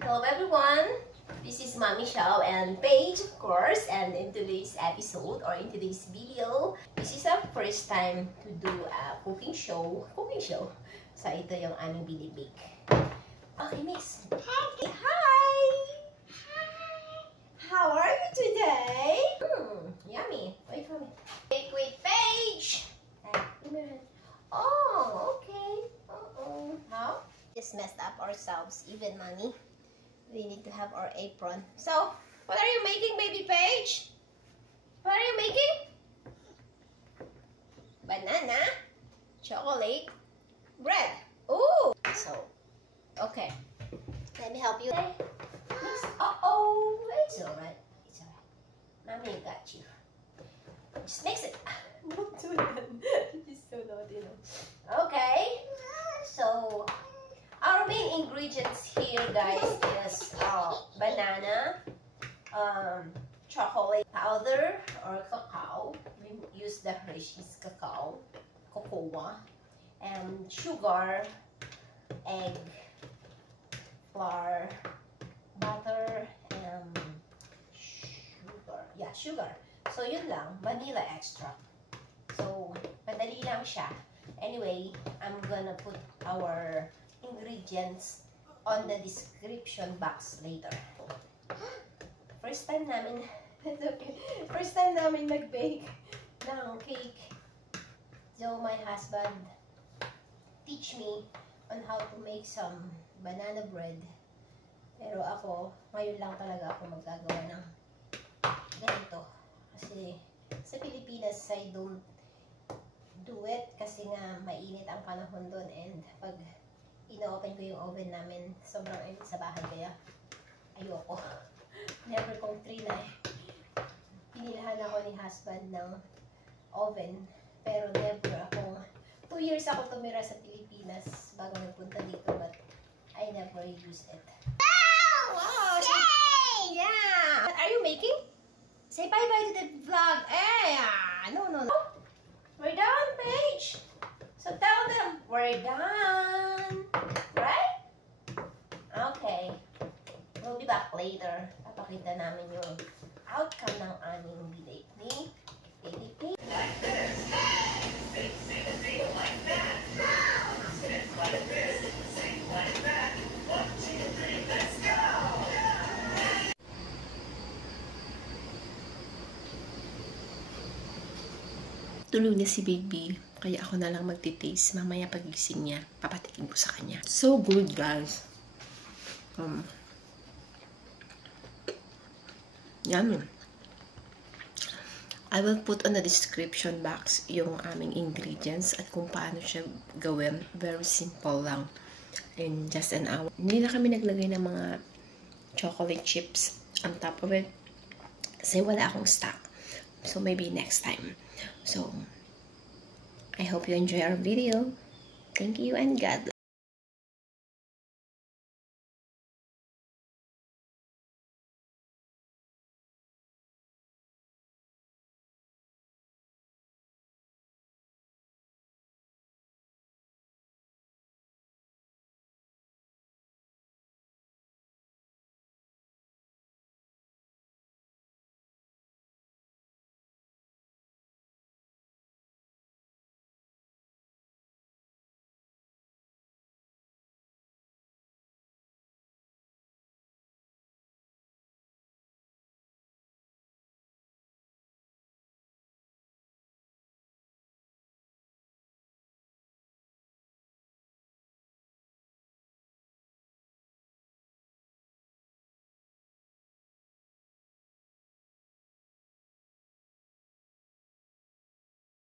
Hello everyone, this is Mommy Xiao and Paige, of course, and in today's episode or in today's video, this is our first time to do a cooking show. So ito yung aming binibake. Okay, miss. Hi! Hi! How are you today? Yummy. Wait for me. Bake with Paige! Oh, okay. How? Just messed up ourselves, even Mommy. We need to have our apron. So, what are you making, baby Paige? What are you making? Banana, chocolate, bread. Ooh! So, okay. Let me help you. Uh-oh! It's alright. It's alright. Mommy got you. Just mix it. Don't do that. She's so naughty. Okay. So, our main ingredients here, guys, is banana, chocolate powder or cacao. We use the Hershey's cacao, cocoa, and sugar, egg, flour, butter, and sugar. Yeah, sugar. So, yun lang. Vanilla extract. So, madali lang siya. Anyway, I'm gonna put our ingredients on the description box later. First time namin nag-bake ng cake. So my husband teach me on how to make some banana bread. Pero ako, ngayon lang talaga ako magagawa ng ganito. Kasi sa Pilipinas, I don't do it kasi nga mainit ang panahon doon, and pag ino-open ko yung oven namin, sobrang init sa bahay, kaya ayoko. Never kong try na pinilahan ako ni husband ng oven, pero never akong 2 years ako tumira sa Pilipinas bago nagpunta dito, but I never used it. Wow! Yeah! What are you making? Say bye-bye to the vlog. No. We're done, Paige. So tell them we're done. Right? Okay. We'll be back later. Papakita namin yung outcome ng aming binake ni Baby Paige. Like this. Sing like that. Sing like this. Sing like that. 1, 2, 3, let's go. Tulog na si baby, kaya ako na lang magtitaste. Mamaya pagising niya, papatikin ko sa kanya. So good, guys. Yummy. I will put on the description box yung aming ingredients at kung paano siya gawin. Very simple lang. In just an hour. Hindi na kami naglagay ng mga chocolate chips on top of it kasi wala akong stock. So maybe next time. So, I hope you enjoy our video. Thank you and God bless.